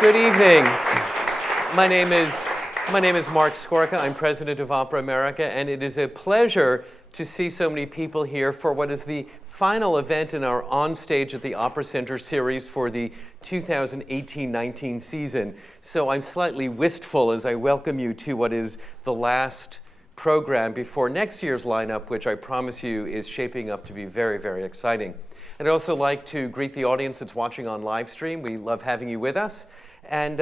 Good evening. My name is Mark Skorka. I'm president of Opera America, and it is a pleasure to see so many people here for what is the final event in our On Stage at the Opera Center series for the 2018-19 season. So I'm slightly wistful as I welcome you to what is the last program before next year's lineup, which I promise you is shaping up to be very, very exciting. I'd also like to greet the audience that's watching on live stream. We love having you with us. And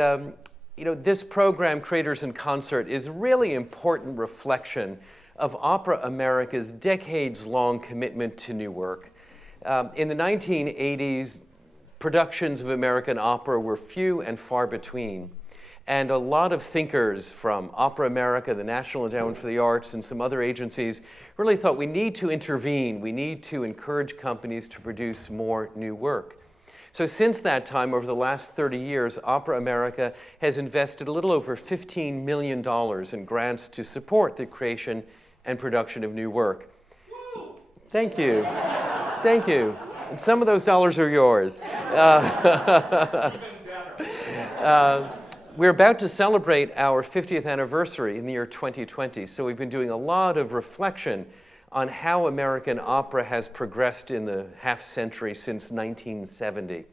this program, Creators in Concert, is a really important reflection of Opera America's decades-long commitment to new work. In the 1980s, productions of American opera were few and far between. And a lot of thinkers from Opera America, the National Endowment for the Arts, and some other agencies really thought we need to intervene. We need to encourage companies to produce more new work. So since that time, over the last 30 years, Opera America has invested a little over $15 million in grants to support the creation and production of new work. Thank you. Thank you. And some of those dollars are yours. We're about to celebrate our 50th anniversary in the year 2020, so we've been doing a lot of reflection on how American opera has progressed in the half-century since 1970.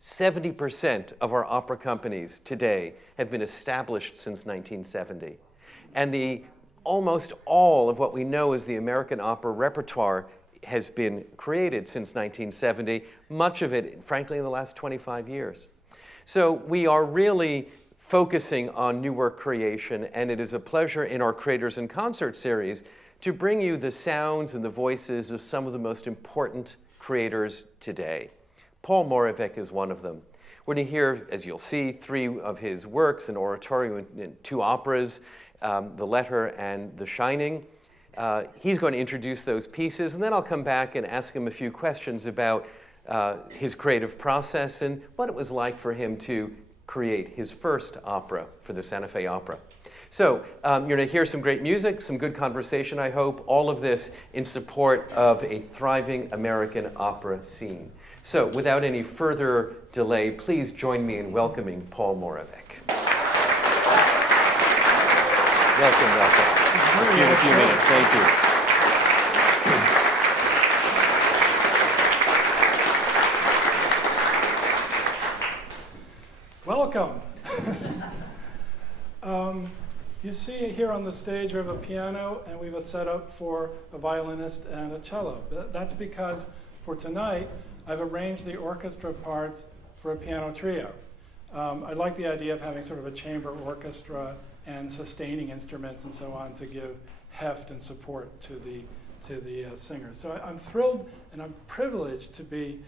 70% of our opera companies today have been established since 1970. And almost all of what we know as the American opera repertoire has been created since 1970, much of it, frankly, in the last 25 years. So we are really focusing on new work creation, and it is a pleasure in our Creators in Concert series to bring you the sounds and the voices of some of the most important creators today. Paul Moravec is one of them. We're going to hear, as you'll see, 3 of his works, an oratorio and 2 operas, The Letter and The Shining. He's going to introduce those pieces, and then I'll come back and ask him a few questions about his creative process and what it was like for him to create his first opera for the Santa Fe Opera. So you're going to hear some great music, some good conversation, I hope, all of this in support of a thriving American opera scene. So without any further delay, please join me in welcoming Paul Moravec. Welcome. See you in a few minutes. Thank you. Welcome. You see here on the stage we have a piano and we have a setup for a violinist and a cello. That's because for tonight I've arranged the orchestra parts for a piano trio. I like the idea of having sort of a chamber orchestra and sustaining instruments and so on to give heft and support to the singers. So I'm thrilled and I'm privileged to be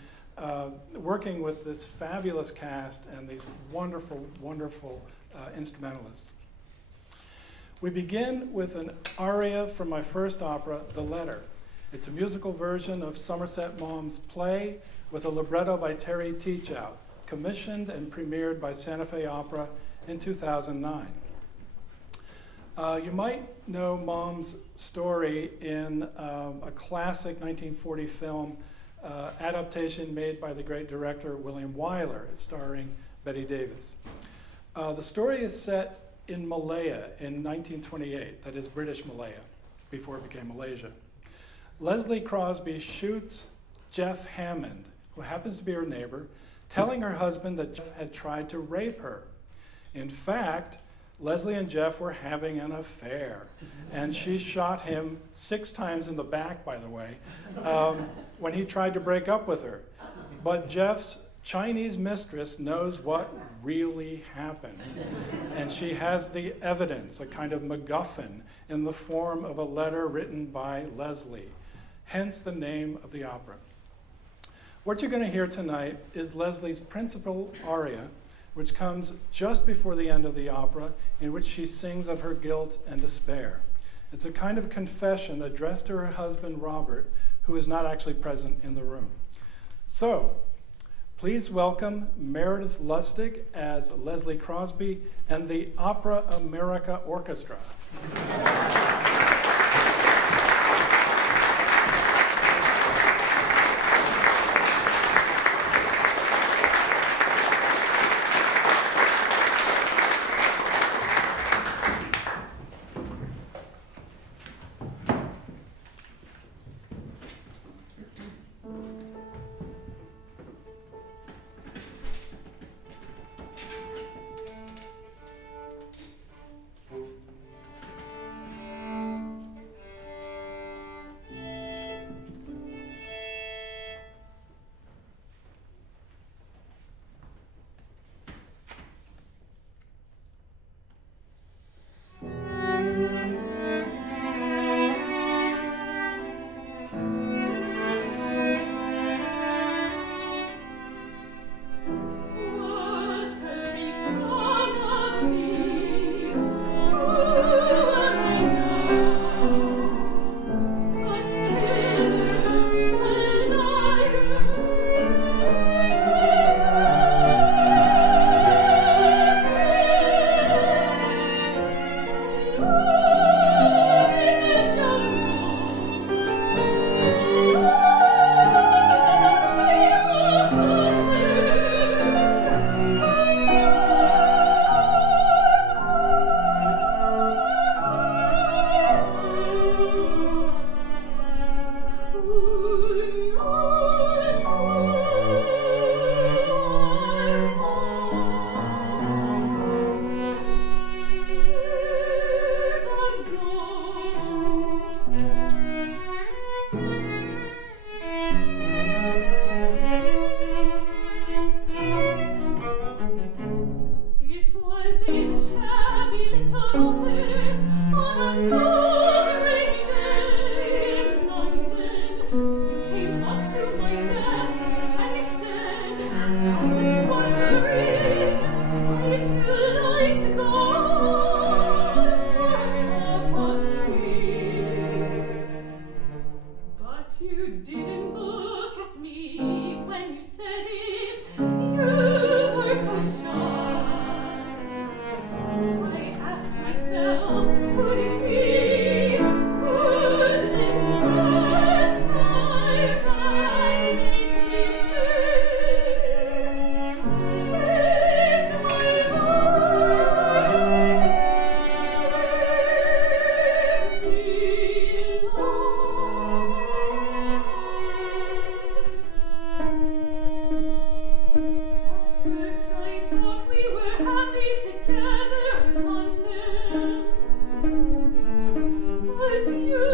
working with this fabulous cast and these wonderful, wonderful instrumentalists. We begin with an aria from my first opera, The Letter. It's a musical version of Somerset Maugham's play with a libretto by Terry Teachout, commissioned and premiered by Santa Fe Opera in 2009. You might know Maugham's story in a classic 1940 film adaptation made by the great director William Wyler, starring Bette Davis. The story is set in Malaya in 1928, that is British Malaya, before it became Malaysia. Leslie Crosby shoots Jeff Hammond, who happens to be her neighbor, telling her husband that Jeff had tried to rape her. In fact, Leslie and Jeff were having an affair, and she shot him 6 times in the back, by the way, when he tried to break up with her. But Jeff's Chinese mistress knows what really happened, and she has the evidence, a kind of MacGuffin, in the form of a letter written by Leslie, hence the name of the opera. What you're going to hear tonight is Leslie's principal aria, which comes just before the end of the opera, in which she sings of her guilt and despair. It's a kind of confession addressed to her husband, Robert, who is not actually present in the room. So, please welcome Meredith Lustig as Leslie Crosby and the Opera America Orchestra. didn't look at me when you said it. You were so shy. I asked myself, could it be? Could this sunshine make me see? Change my life. At first I thought we were happy together in London, but you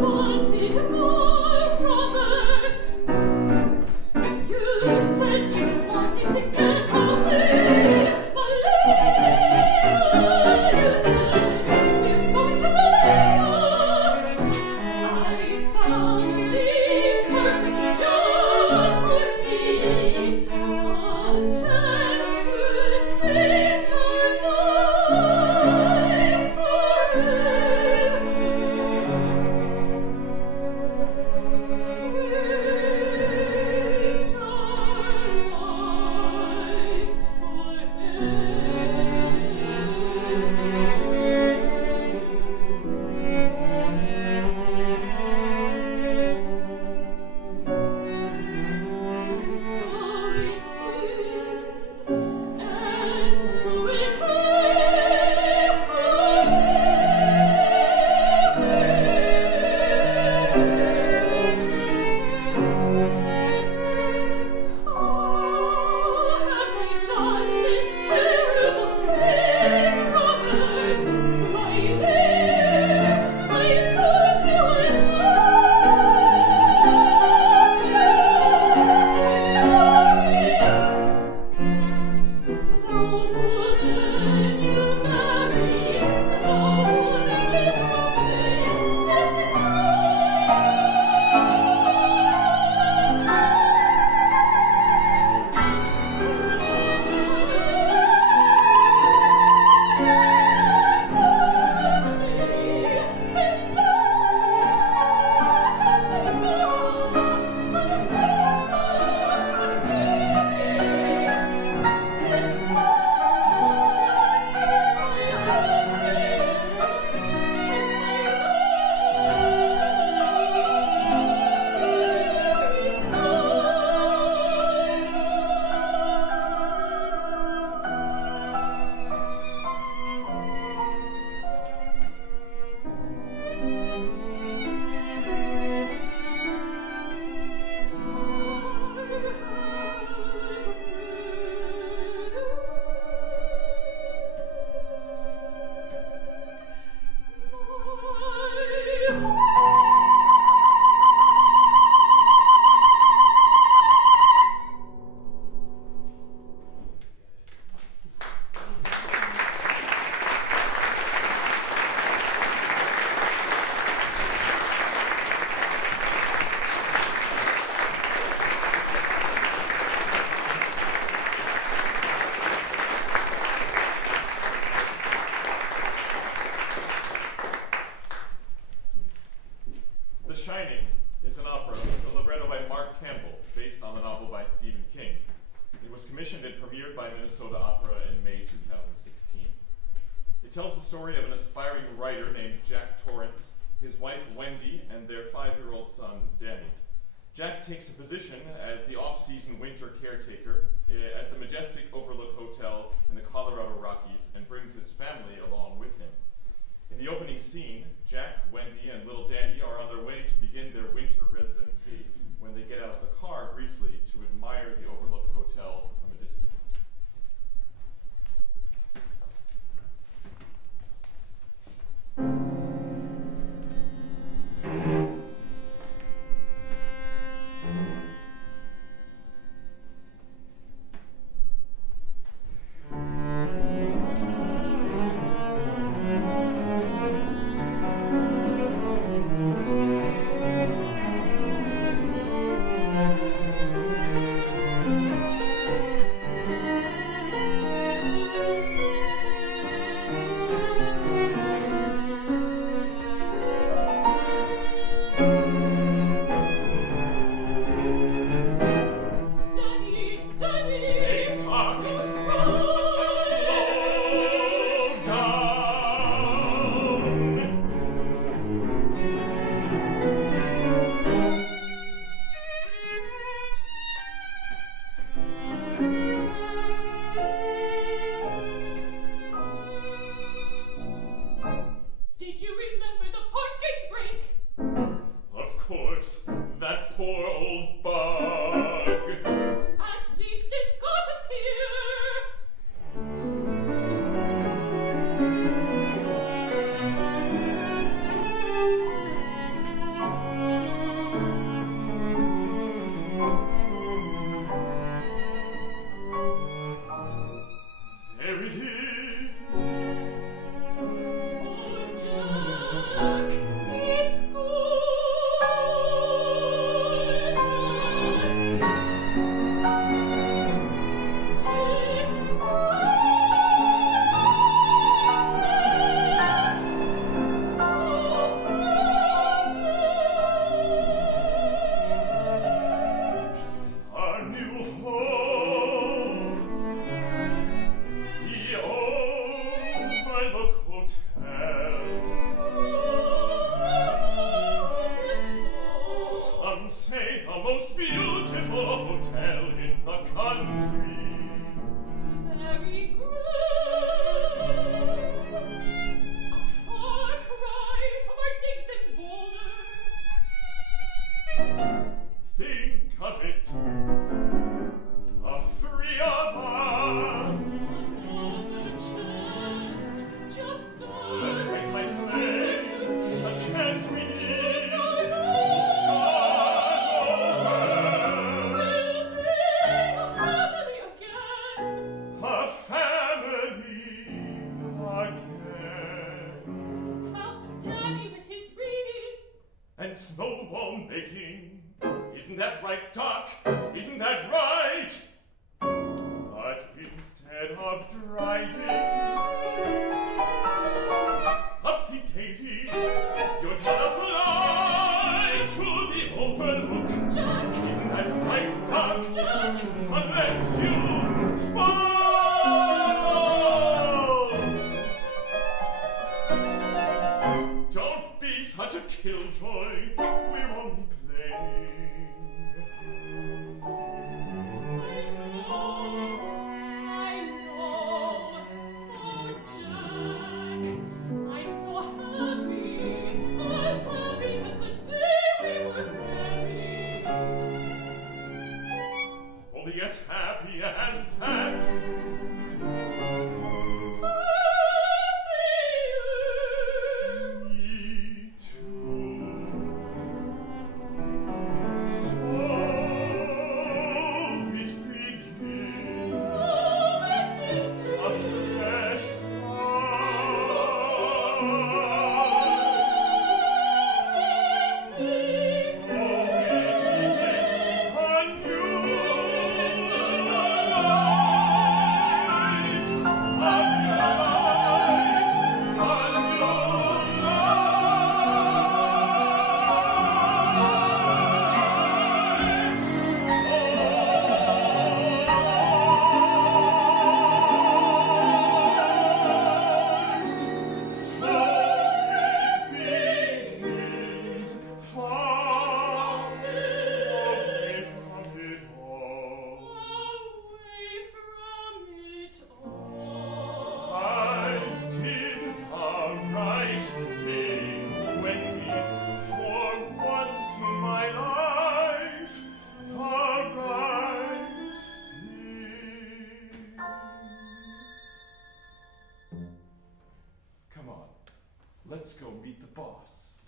wanted more, Robert. You said you wanted to get away, Malaya. You said we're going to Malaya. I found the perfect job for me, a chance to change our lives forever. Change our lives And so it did, and so it is Oh, have I done this terrible thing, Robert? My dear, I told you I loved you. Sorry. The woman you marry, the woman that will stay, is this The Shining is an opera with a libretto by Mark Campbell, based on the novel by Stephen King. It was commissioned and premiered by Minnesota Opera in May 2016. It tells the story of an aspiring writer named Jack Torrance, his wife Wendy, and their 5-year-old son Danny. Jack takes a position as the off-season winter caretaker at the majestic Overlook Hotel in the Colorado Rockies and brings his family along with him. In the opening scene, Jack, Wendy, and little Danny are on their way to begin their winter residency when they get out of the car briefly to admire the Overlook Hotel from a distance. beautiful hotel in the country. Very grand. A far cry from our digs in Boulder. Think of it. The three of us. Another chance, just The us. place I play. The chance we need. To To start start over. We'll bring a family again. a family again. Help Daddy with his reading. And snowball making. Isn't that right, Doc? Isn't that right? But instead of driving, upsy-daisy, you're gonna fly to the overlook. Jack, Isn't that right, Doc? Jack. Unless you fall! Don't be such a killjoy. We're only playing. I know. Oh, Jack, I'm so happy as the day we were married. Only as happy as that. Me too. So it begins. A fresh start. So Let's go meet the boss.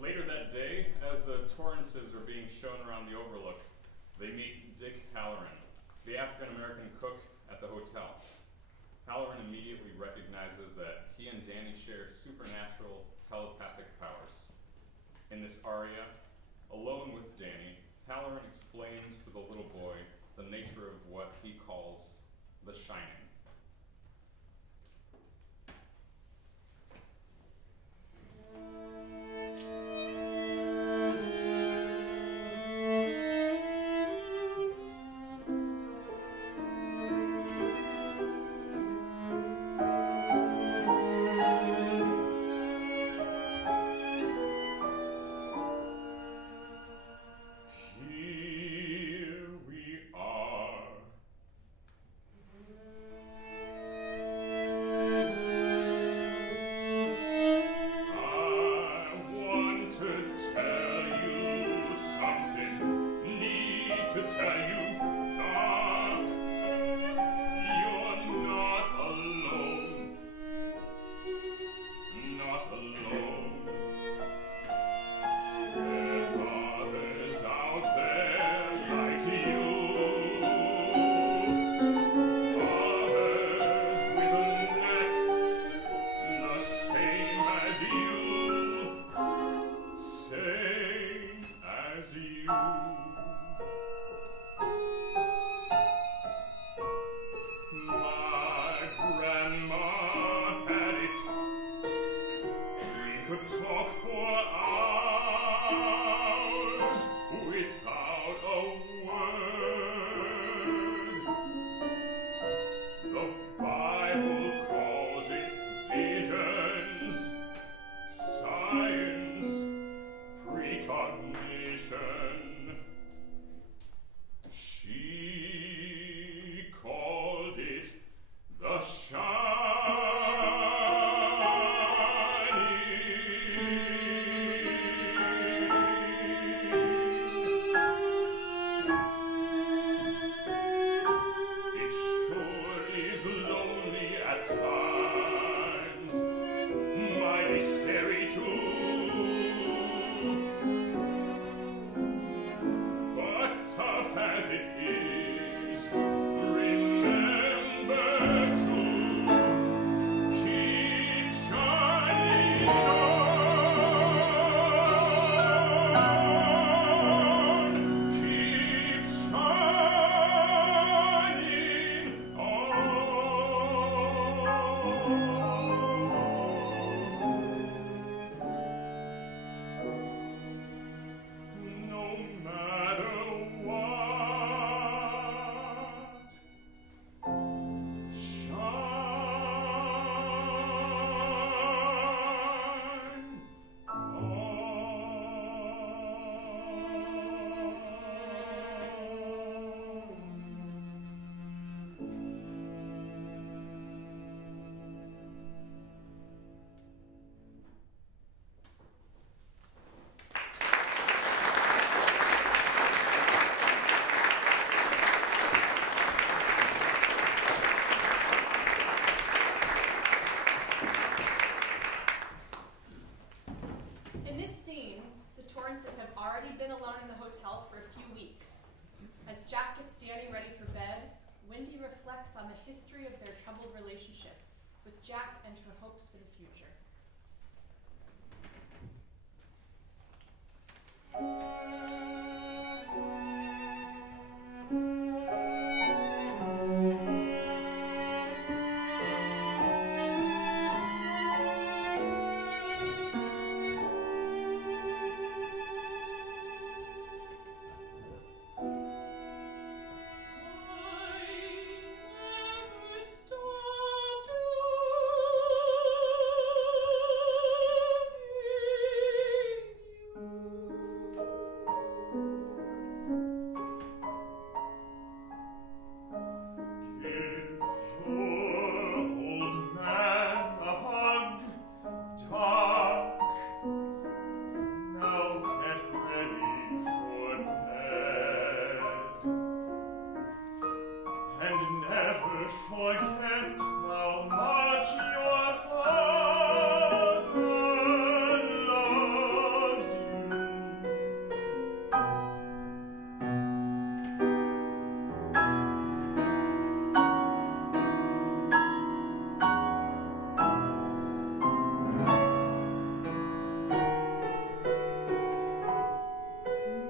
Later that day, as the Torrances are being shown around the overlook, they meet Dick Halloran, the African-American cook at the hotel. Halloran immediately recognizes that he and Danny share supernatural telepathic powers. In this aria, alone with Danny, Halloran explains to the little boy the nature of what he calls the shining. Here we are. I want to tell you something, need to tell you, Doc, you're not alone, not alone. There's others out there like you, others with a neck the same as you, same as you. tough as it is, remember to keep shining on, keep shining no matter what. Shine In this scene, the Torrances have already been alone in the hotel for a few weeks. As Jack gets Danny ready for bed, Wendy reflects on the history of their troubled relationship with Jack and her hopes for the future. Forget how much your father loves you.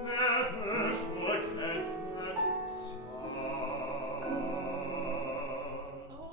Never forget that song. Oh,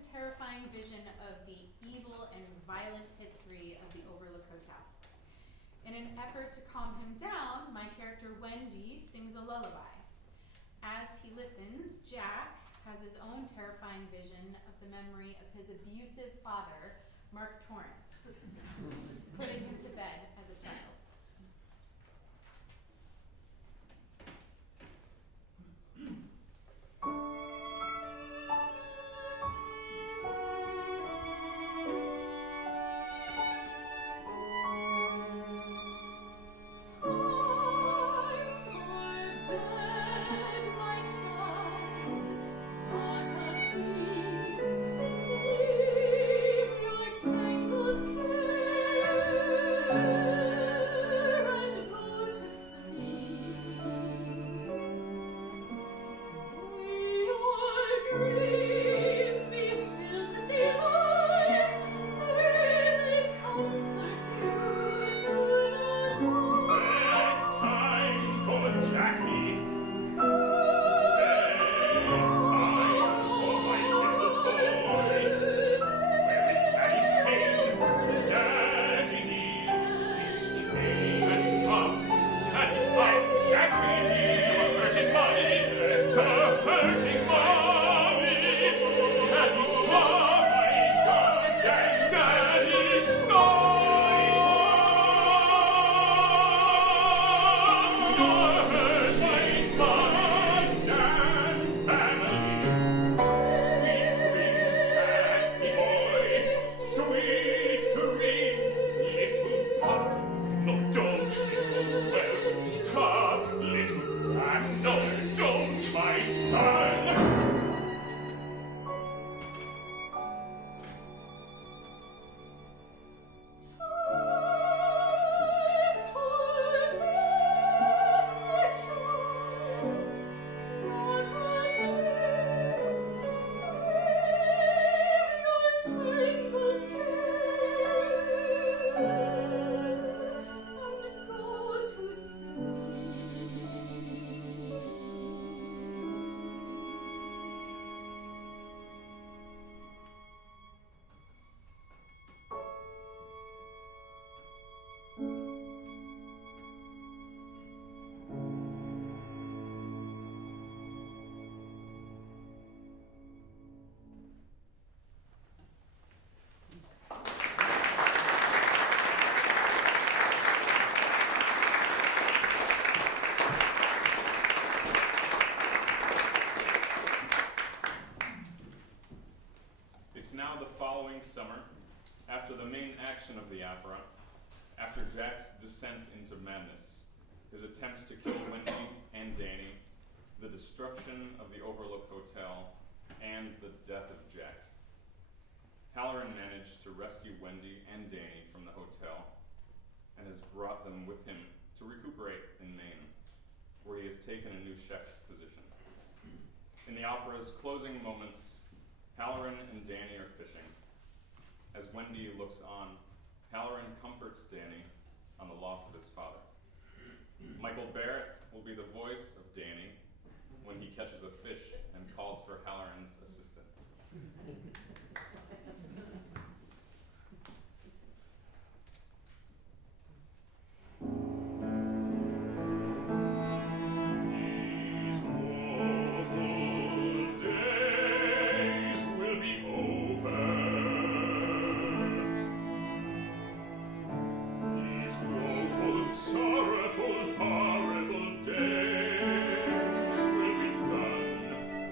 and terrifying vision of the evil and violent history of the Overlook Hotel. In an effort to calm him down, my character Wendy sings a lullaby. As he listens, Jack has his own terrifying vision of the memory of his abusive father, Mark Torrance, putting him to bed as a child. Summer, after the main action of the opera, after Jack's descent into madness, his attempts to kill Wendy and Danny, the destruction of the Overlook Hotel, and the death of Jack. Halloran managed to rescue Wendy and Danny from the hotel and has brought them with him to recuperate in Maine, where he has taken a new chef's position. In the opera's closing moments, Halloran and Danny are fishing. As Wendy looks on, Halloran comforts Danny on the loss of his father. Michael Barrett will be the voice of Danny when he catches a fish and calls for Halloran's assistance. These woeful days will be over. These woeful, sorrowful, horrible days will be done.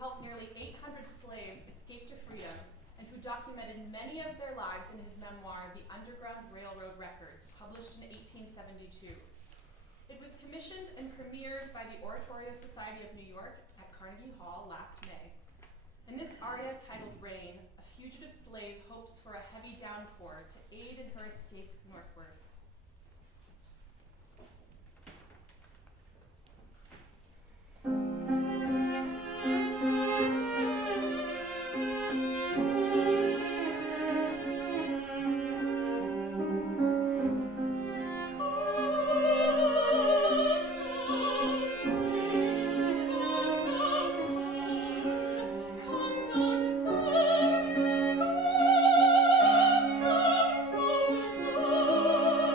helped nearly 800 slaves escape to freedom and who documented many of their lives in his memoir, The Underground Railroad Records, published in 1872. It was commissioned and premiered by the Oratorio Society of New York at Carnegie Hall last May. In this aria titled Rain, a fugitive slave hopes for a heavy downpour to aid in her escape northward. Come down fast, come down, roses.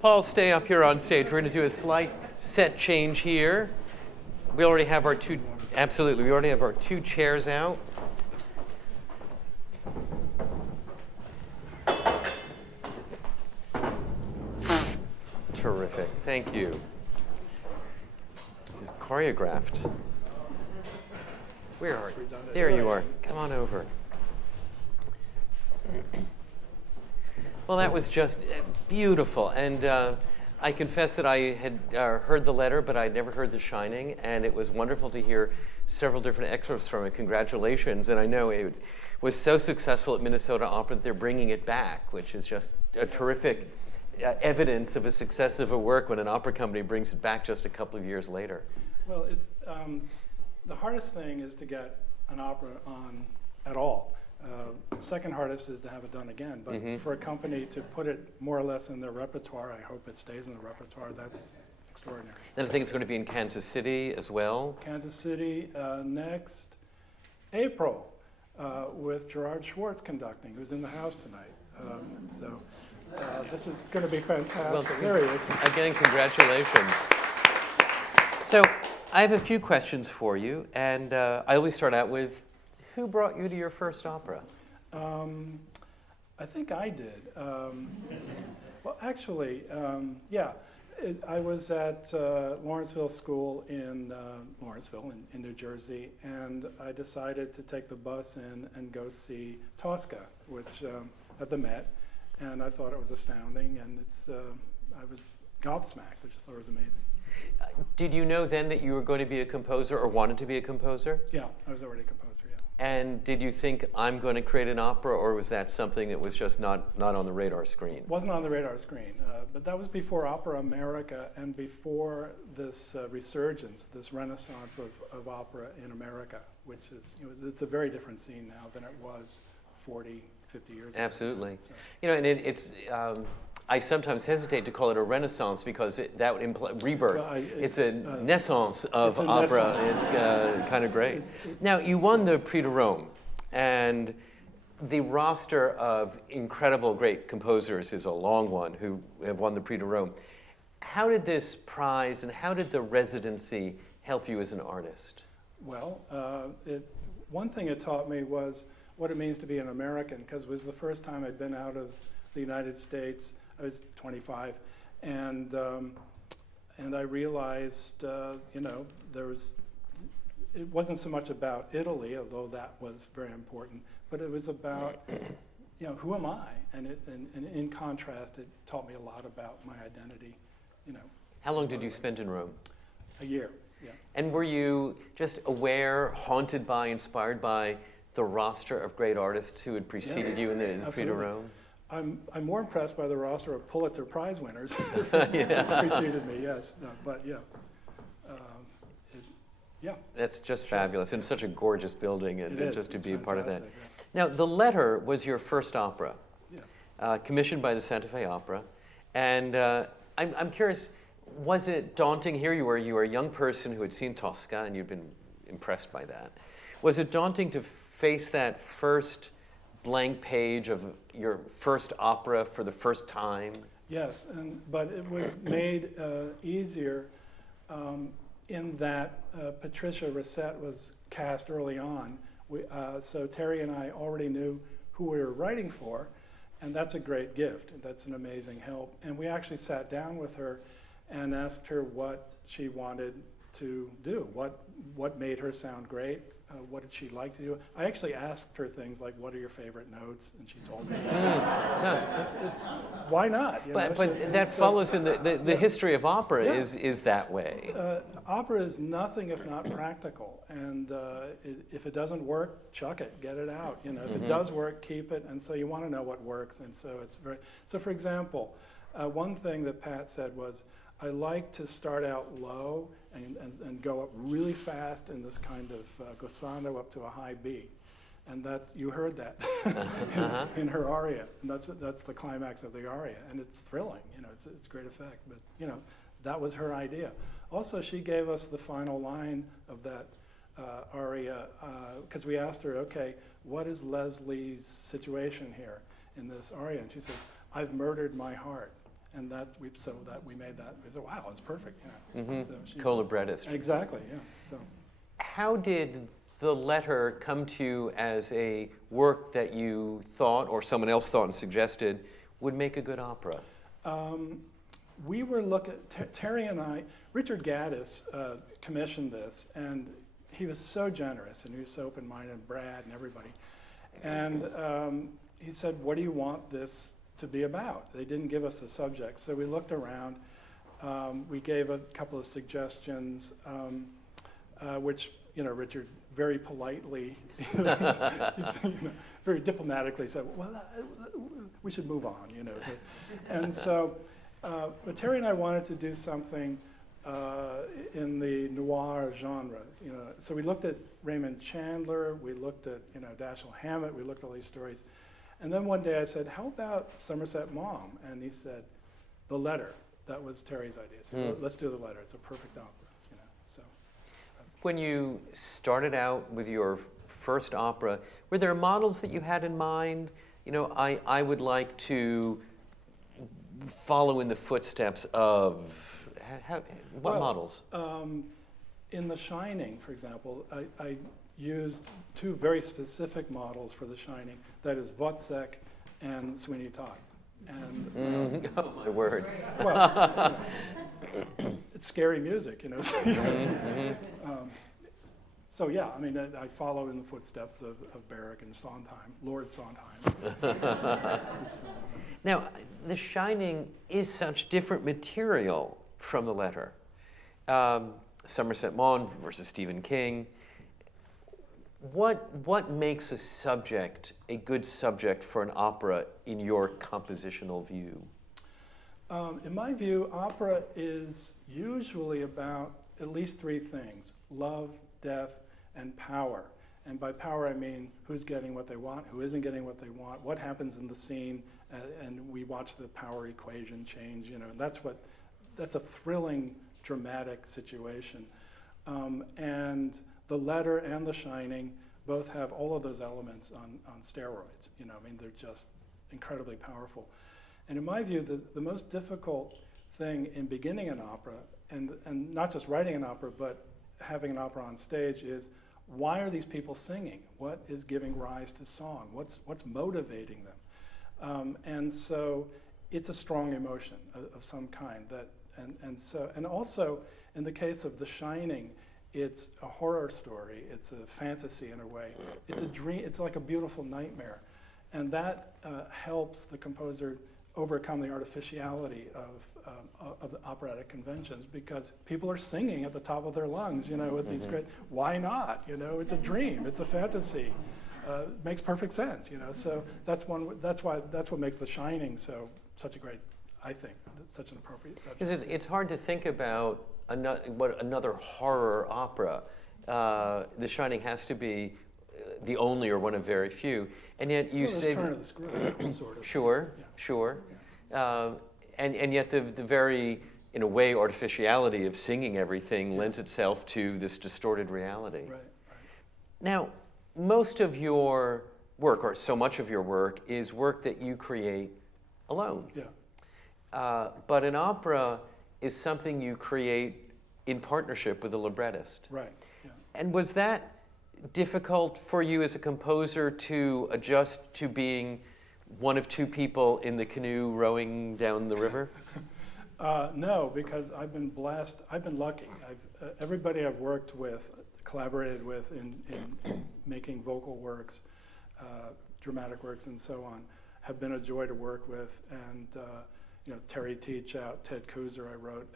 Paul, stay up here on stage. We're going to do a slight set change here. We already have our two, absolutely, we already have our two chairs out. Terrific, thank you. This is choreographed. Where are you? There you are, come on over. Well, that was just beautiful, and I confess that I had heard the letter, but I'd never heard The Shining, and it was wonderful to hear several different excerpts from it. Congratulations, and I know it was so successful at Minnesota Opera that they're bringing it back, which is just a terrific evidence of a success of a work when an opera company brings it back just a couple of years later. Well, it's the hardest thing is to get an opera on at all. The second hardest is to have it done again, but for a company to put it more or less in their repertoire, I hope it stays in the repertoire. That's extraordinary. And I think it's going to be in Kansas City as well. Kansas City next April with Gerard Schwartz conducting, who's in the house tonight. This is going to be fantastic. Well, there he is. Again, congratulations. So I have a few questions for you, and I always start out with, who brought you to your first opera? I think I did. Well, actually, yeah. I was at Lawrenceville School in Lawrenceville in New Jersey, and I decided to take the bus in and go see Tosca, which at the Met, and I thought it was astounding, and I was gobsmacked. I just thought it was amazing. Did you know then that you were going to be a composer or wanted to be a composer? Yeah, I was already a composer, yeah. And did you think, I'm going to create an opera, or was that something that was just not on the radar screen? Wasn't on the radar screen, but that was before Opera America and before this resurgence, this renaissance of opera in America, which is, it's a very different scene now than it was 40, 50 years ago. Absolutely. So. And it's, I sometimes hesitate to call it a renaissance because that would imply rebirth. Well, it's a naissance of opera. Naissance. It's kind of great. Now, you won the Prix de Rome, and the roster of incredible great composers is a long one who have won the Prix de Rome. How did this prize and how did the residency help you as an artist? Well, one thing it taught me was what it means to be an American, because it was the first time I'd been out of the United States. I was 25, and I realized, it wasn't so much about Italy, although that was very important, but it was about, who am I? And in contrast, it taught me a lot about my identity, How long did you spend in Rome? A year, yeah. And were you just aware, haunted by, inspired by the roster of great artists who had preceded you in the Prix de Rome? I'm more impressed by the roster of Pulitzer Prize winners preceded me, yes. No, but yeah. Yeah. That's just fabulous. And it's such a gorgeous building, and just to be a part of that. Yeah. Now, The Letter was your first opera, Yeah. commissioned by the Santa Fe Opera. And I'm curious, was it daunting? Here you were a young person who had seen Tosca, and you'd been impressed by that. Was it daunting to face that first blank page of your first opera for the first time? Yes, but it was made easier in that Patricia Rissette was cast early on. So Terry and I already knew who we were writing for, and that's a great gift. That's an amazing help. And we actually sat down with her and asked her what she wanted to do, what made her sound great. What did she like to do? I actually asked her things like, what are your favorite notes? And she told me. It's why not? But that follows in the history of opera is that way. Opera is nothing if not practical. And if it doesn't work, chuck it, get it out. If it does work, keep it. And so you want to know what works. And so so for example, one thing that Pat said was, I like to start out low and go up really fast in this kind of glissando up to a high B. And you heard that in her aria. And that's the climax of the aria. And it's thrilling, it's great effect. But, that was her idea. Also, she gave us the final line of that aria, because we asked her, okay, what is Leslie's situation here in this aria? And she says, I've murdered my heart. And so we made that. We said, wow, it's perfect. You know. So Co-librettist. Exactly, yeah. So. How did the letter come to you as a work that you thought, or someone else thought and suggested, would make a good opera? We were Terry and I, Richard Gaddis commissioned this, and he was so generous, and he was so open-minded, and Brad and everybody. And he said, what do you want this to be about? They didn't give us a subject, so we looked around. We gave a couple of suggestions, which, you know, Richard very politely, very diplomatically said, well, we should move on, you know. And so, but Terry and I wanted to do something in the noir genre, you know. So we looked at Raymond Chandler, we looked at, you know, Dashiell Hammett, we looked at all these stories. And then one day I said, how about Somerset Maugham? And he said, The Letter. That was Terry's idea. He said, let's do The Letter. It's a perfect opera, you know. So. When you started out with your first opera, were there models that you had in mind? You know, I would like to follow in the footsteps of, what models? In The Shining, for example, I used two very specific models for The Shining. That is Wozzeck and Sweeney Todd. And, oh my word. Well, you know, it's scary music, you know. So yeah, I mean, I follow in the footsteps of Barrett and Sondheim, Lord Sondheim. Now, The Shining is such different material from The Letter. Somerset Maugham versus Stephen King. What makes a subject a good subject for an opera in your compositional view? In my view, opera is usually about at least three things: love, death, and power. And by power, I mean who's getting what they want, who isn't getting what they want, what happens in the scene, and we watch the power equation change. You know, and that's a thrilling, dramatic situation. And The Letter and The Shining both have all of those elements on steroids. You know, I mean, they're just incredibly powerful. And in my view, the most difficult thing in beginning an opera, and not just writing an opera, but having an opera on stage, is why are these people singing? What is giving rise to song? What's motivating them? And so it's a strong emotion of some kind. And also in the case of The Shining, it's a horror story. It's a fantasy in a way. It's a dream. It's like a beautiful nightmare, and that helps the composer overcome the artificiality of the operatic conventions, because people are singing at the top of their lungs, you know, with these great. Why not? You know, it's a dream. It's a fantasy. Makes perfect sense, you know. So that's what makes The Shining such a great. I think it's such an appropriate subject. Because it's hard to think about another horror opera. The Shining has to be the only or one of very few, and yet you say turn of the screw, sort of. Sure, yeah. Sure, yeah. And yet the very, in a way, artificiality of singing everything lends itself to this distorted reality. Right. Now, most of your work, or so much of your work, is work that you create alone. Yeah. But an opera is something you create in partnership with a librettist. Right. Yeah. And was that difficult for you as a composer to adjust to being one of two people in the canoe rowing down the river? No, because I've been blessed. I've been lucky. Everybody I've worked with, collaborated with in making vocal works, dramatic works, and so on, have been a joy to work with. And you know, Terry Teachout, Ted Kuzer, I wrote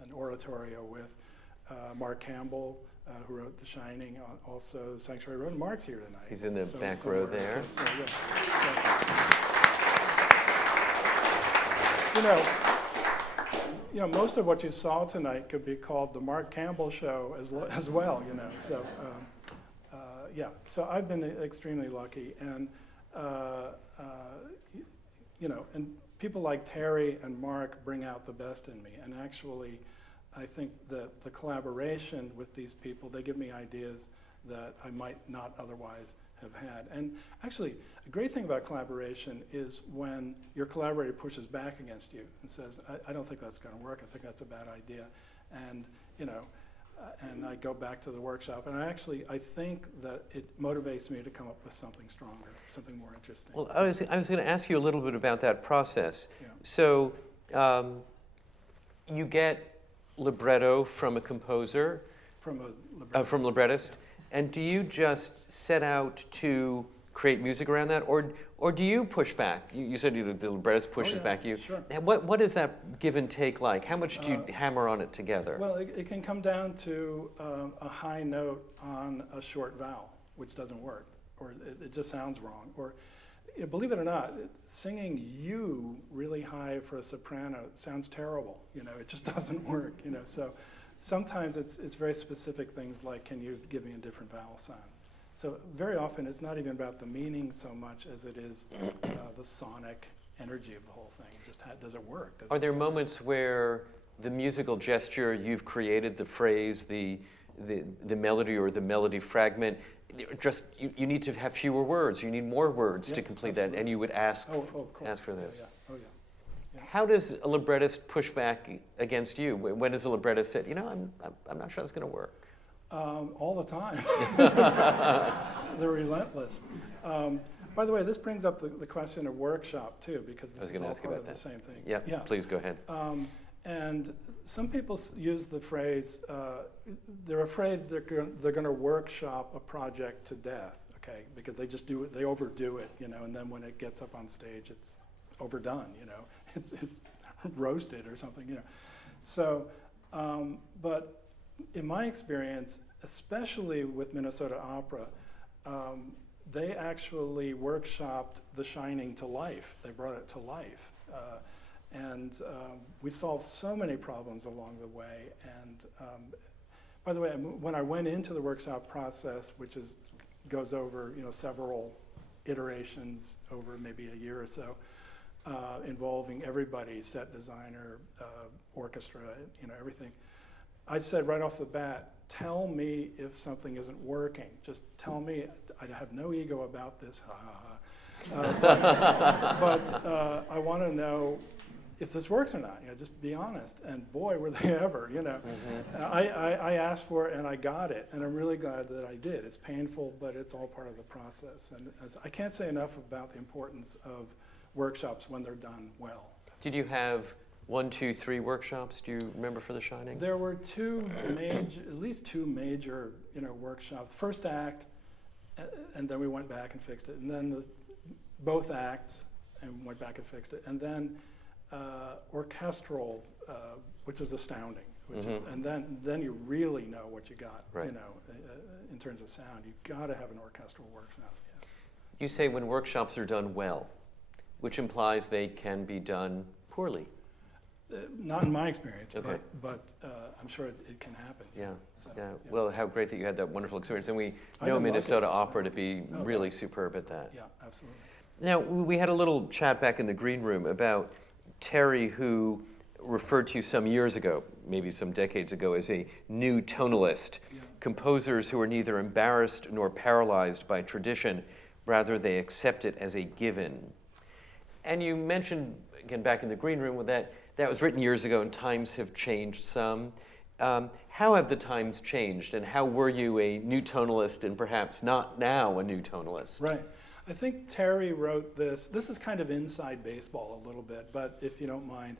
an oratorio with. Mark Campbell, who wrote The Shining, also Sanctuary Road. Mark's here tonight. He's in the back row there. So, yeah. You know, most of what you saw tonight could be called the Mark Campbell Show as well. You know, so yeah. So I've been extremely lucky, and you know, and people like Terry and Mark bring out the best in me, and actually. I think that the collaboration with these people, they give me ideas that I might not otherwise have had. And actually, a great thing about collaboration is when your collaborator pushes back against you and says, I don't think that's going to work. I think that's a bad idea. And, and I go back to the workshop, and I think that it motivates me to come up with something stronger, something more interesting. Well, I was going to ask you a little bit about that process. Yeah. So you get libretto from a composer, From a librettist. from librettist, and do you just set out to create music around that, or do you push back? You said the librettist pushes back you. Sure. And what is that give and take like? How much do you hammer on it together? Well, it can come down to a high note on a short vowel, which doesn't work, or it just sounds wrong. Or, believe it or not, singing "you" really high for a soprano sounds terrible. It just doesn't work. So sometimes it's very specific things like, can you give me a different vowel sound? So very often it's not even about the meaning so much as it is the sonic energy of the whole thing. Just does it work? Are there moments where the musical gesture you've created, the phrase, the melody or the melody fragment, just you need to have fewer words, you need more words to complete absolutely. that, and you would ask, of course. ask for those? Yeah. How does a librettist push back against you? When does a librettist say, I'm not sure it's going to work? All the time. They're relentless. By the way, this brings up the question of workshop too, because this is all part of the same thing. Yeah, please go ahead. And some people use the phrase, they're afraid they're going to workshop a project to death, okay? Because they just do it, they overdo it, and then when it gets up on stage, it's overdone, it's roasted or something, So, but in my experience, especially with Minnesota Opera, they actually workshopped The Shining to life. They brought it to life. And we solved so many problems along the way. And by the way, when I went into the workshop process, which goes over several iterations over maybe a year or so, involving everybody, set designer, orchestra, everything. I said right off the bat, tell me if something isn't working. Just tell me. I have no ego about this, but I want to know if this works or not. Just be honest. And boy, were they ever. I asked for it and I got it, and I'm really glad that I did. It's painful, but it's all part of the process. And I can't say enough about the importance of workshops when they're done well. Did you have 1, 2, 3 workshops? Do you remember for The Shining? There were at least two major, workshops. First act, and then we went back and fixed it, and then both acts, and went back and fixed it, and then orchestral, which is astounding. And then you really know what you got, right. In terms of sound. You've got to have an orchestral workshop. Yeah. You say when workshops are done well, which implies they can be done poorly. Not in my experience, okay. but I'm sure it can happen. Yeah. So, yeah. Yeah. Well, how great that you had that wonderful experience. And we know Minnesota Opera to be really superb at that. Yeah, absolutely. Now, we had a little chat back in the green room about Terry, who referred to you some years ago, maybe some decades ago, as a new tonalist. Yeah. Composers who are neither embarrassed nor paralyzed by tradition, rather they accept it as a given. And you mentioned, again, back in the green room, that was written years ago and times have changed some. How have the times changed, and how were you a new tonalist and perhaps not now a new tonalist? Right. I think Terry wrote this. This is kind of inside baseball a little bit, but if you don't mind.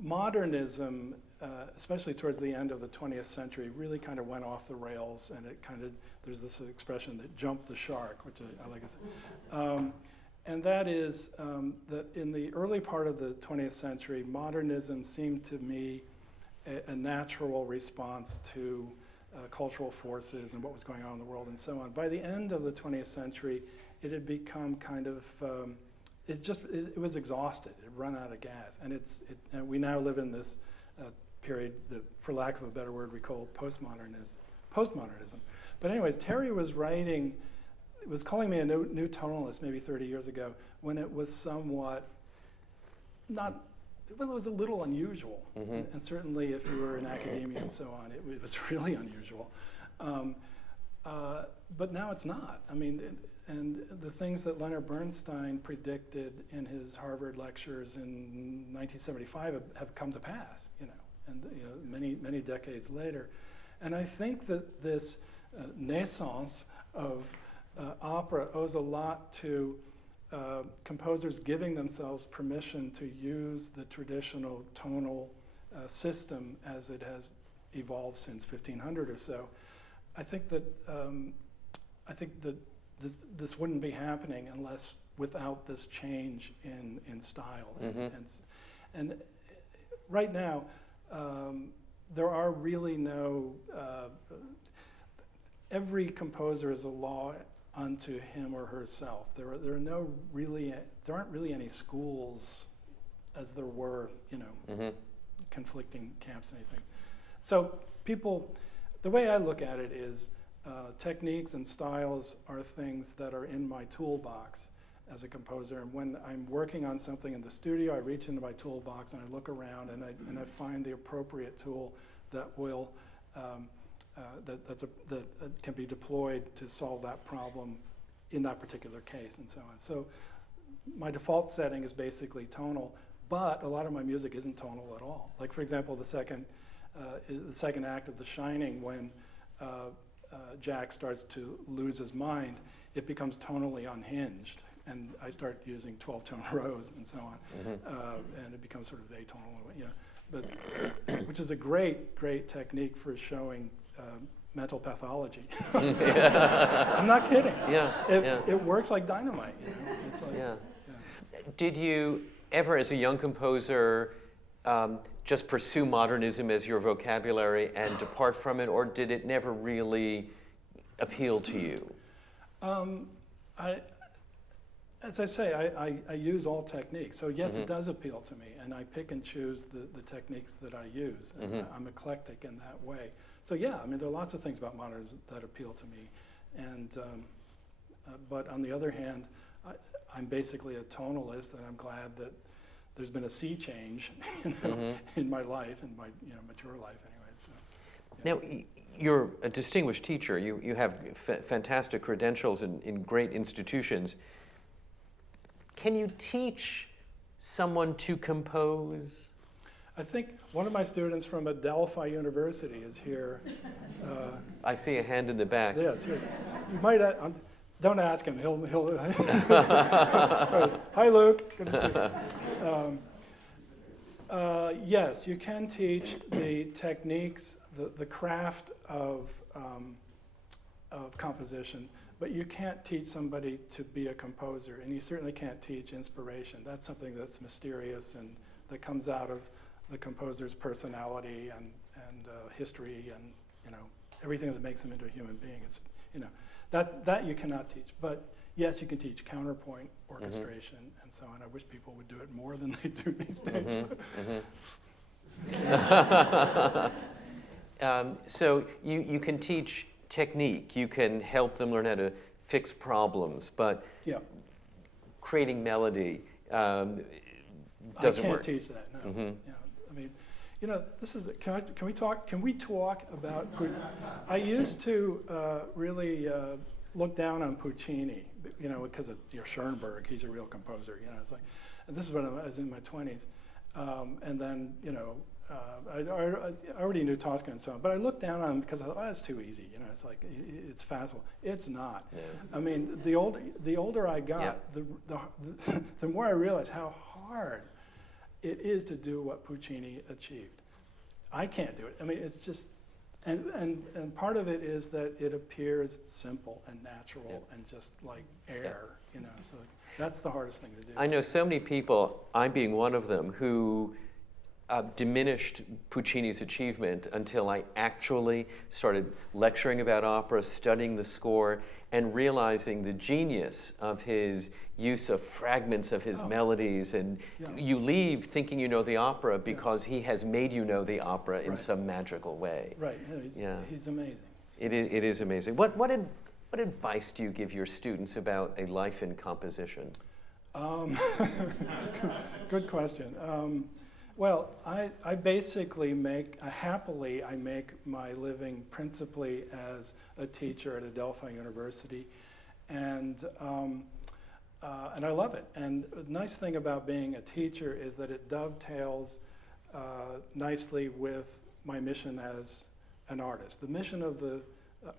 Modernism, especially towards the end of the 20th century, really kind of went off the rails, and there's this expression that jumped the shark, which I like to say. And that is that in the early part of the 20th century, modernism seemed to me a natural response to cultural forces and what was going on in the world and so on. By the end of the 20th century, it had become kind of, it was exhausted. It had run out of gas. And we now live in this period that, for lack of a better word, we call postmodernism. But anyways, Terry was calling me a new tonalist maybe 30 years ago, when it was somewhat it was a little unusual. Mm-hmm. And certainly if you were in academia and so on, it was really unusual. But now it's not. I mean, and the things that Leonard Bernstein predicted in his Harvard lectures in 1975 have come to pass, you know, and you know, many decades later. And I think that this naissance of opera owes a lot to composers giving themselves permission to use the traditional tonal system as it has evolved since 1500 or so. I think that this wouldn't be happening unless without this change in style. And right now, there are really no. Every composer is a law unto him or herself. There aren't really any schools, as there were, you know, conflicting camps and anything. So people, the way I look at it is, techniques and styles are things that are in my toolbox as a composer. And when I'm working on something in the studio, I reach into my toolbox and I look around and I find the appropriate tool that will that can be deployed to solve that problem in that particular case, and so on. So my default setting is basically tonal, but a lot of my music isn't tonal at all. Like, for example, the second act of The Shining, when Jack starts to lose his mind, it becomes tonally unhinged, and I start using 12-tone rows and so on, and it becomes sort of atonal, you know. But which is a great technique for showing mental pathology. I'm not kidding. It works like dynamite. You know? It's like, Did you ever, as a young composer, just pursue modernism as your vocabulary and depart from it, or did it never really appeal to you? As I say, I use all techniques. So yes, it does appeal to me, and I pick and choose the techniques that I use. And I'm eclectic in that way. So yeah, I mean, there are lots of things about modernism that appeal to me. And but on the other hand, I'm basically a tonalist, and I'm glad that there's been a sea change, you know, in my life, in my mature life anyway. So, yeah. Now, you're a distinguished teacher. You have fantastic credentials in great institutions. Can you teach someone to compose? I think one of my students from Adelphi University is here. I see a hand in the back. Yes, here. You might. Don't ask him. He'll. Hi, Luke. Good to see you. Yes, you can teach the techniques, the craft of composition, but you can't teach somebody to be a composer, and you certainly can't teach inspiration. That's something that's mysterious and that comes out of the composer's personality and history and, you know, everything that makes him into a human being. It's, you know, that you cannot teach. But yes, you can teach counterpoint orchestration and so on. I wish people would do it more than they do these days. So you can teach technique. You can help them learn how to fix problems, but creating melody doesn't work. I can't teach that. No. Yeah, I mean, you know, this is. Can we talk? Can we talk about? I used to really look down on Puccini, you know, because of Schoenberg. He's a real composer. You know, it's like, and this is when I was in my 20s, and then you know. I already knew Tosca and so on, but I looked down on him because I thought, oh, it's too easy. You know, it's like it's facile. It's not. Yeah. I mean, the older I got, the more I realized how hard it is to do what Puccini achieved. I can't do it. I mean, it's just, and part of it is that it appears simple and natural and just like air. You know, so that's the hardest thing to do. I know so many people, I being one of them, who diminished Puccini's achievement until I actually started lecturing about opera, studying the score, and realizing the genius of his use of fragments of his melodies. And you leave thinking you know the opera because he has made you know the opera in some magical way. Right. He's amazing. It is amazing. What advice do you give your students about a life in composition? Good question. Well, I basically happily make my living principally as a teacher at Adelphi University, and I love it. And the nice thing about being a teacher is that it dovetails nicely with my mission as an artist. The mission of the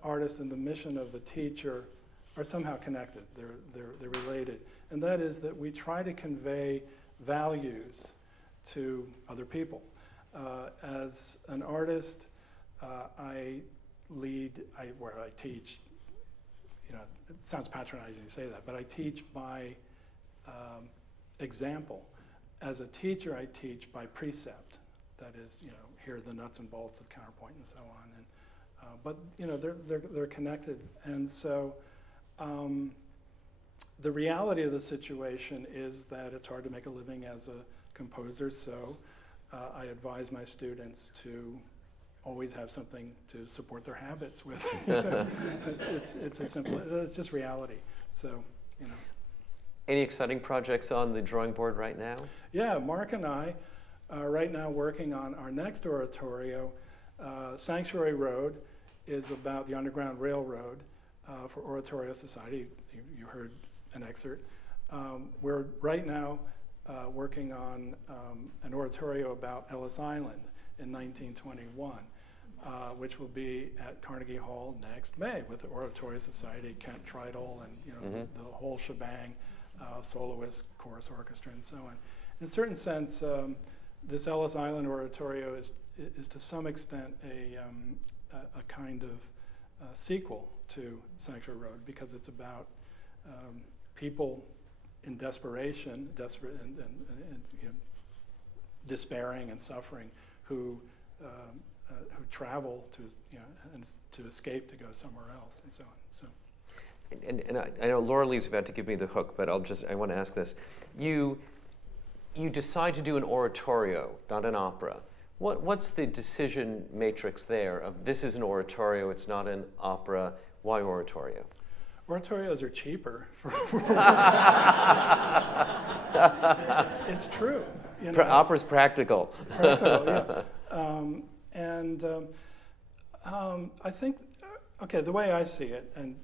artist and the mission of the teacher are somehow connected. They're related, and that is that we try to convey values to other people. As an artist, I teach. You know, it sounds patronizing to say that, but I teach by example. As a teacher, I teach by precept. That is, you know, here are the nuts and bolts of counterpoint and so on. And but you know, they're connected, and so. The reality of the situation is that it's hard to make a living as a composer, so I advise my students to always have something to support their habits with. It's just reality. So, you know. Any exciting projects on the drawing board right now? Yeah, Mark and I are right now working on our next oratorio. Sanctuary Road is about the Underground Railroad for Oratorio Society. You heard an excerpt. We're right now working on an oratorio about Ellis Island in 1921, which will be at Carnegie Hall next May with the Oratorio Society, Kent Tridal, and you know the whole shebang, soloist, chorus, orchestra, and so on. In a certain sense, this Ellis Island oratorio is to some extent a kind of sequel to Sanctuary Road, because it's about people in desperation, and you know, despairing and suffering, who travel to, you know, and to escape to go somewhere else, and so on. So. And I know Laura Lee's about to give me the hook, but I want to ask this. You decide to do an oratorio, not an opera. What's the decision matrix there of this is an oratorio, it's not an opera? Why oratorio? Oratorios are cheaper. It's true. You know, Opera's practical. Practical, yeah. I think, okay, the way I see it, and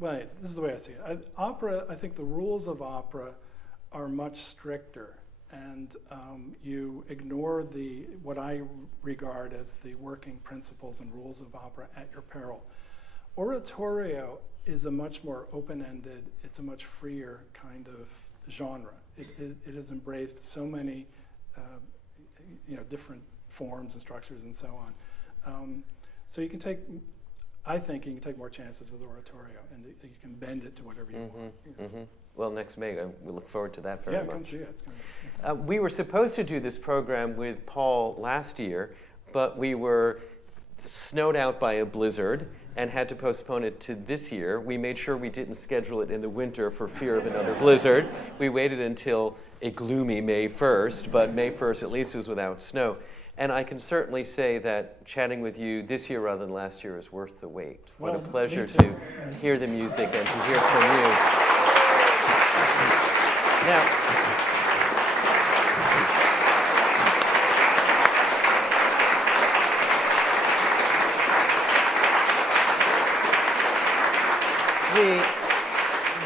this is the way I see it. Opera, I think the rules of opera are much stricter, and you ignore what I regard as the working principles and rules of opera at your peril. Oratorio is a much more open-ended, it's a much freer kind of genre. It has embraced so many different forms and structures and so on. So you can take, I think you can take more chances with oratorio, and you can bend it to whatever you want. You know. Mm-hmm. Well, next May, we look forward to that very much. Yeah, come see it. We were supposed to do this program with Paul last year, but we were snowed out by a blizzard and had to postpone it to this year. We made sure we didn't schedule it in the winter for fear of another blizzard. We waited until a gloomy May 1st, but May 1st at least was without snow. And I can certainly say that chatting with you this year rather than last year is worth the wait. What a pleasure to hear the music and to hear from you. Now,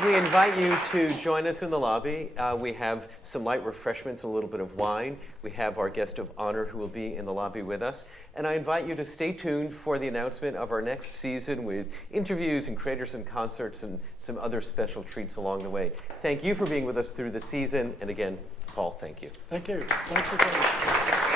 we invite you to join us in the lobby. We have some light refreshments, a little bit of wine. We have our guest of honor who will be in the lobby with us. And I invite you to stay tuned for the announcement of our next season with interviews and creators and concerts and some other special treats along the way. Thank you for being with us through the season. And again, Paul, thank you. Thank you. Thanks for coming.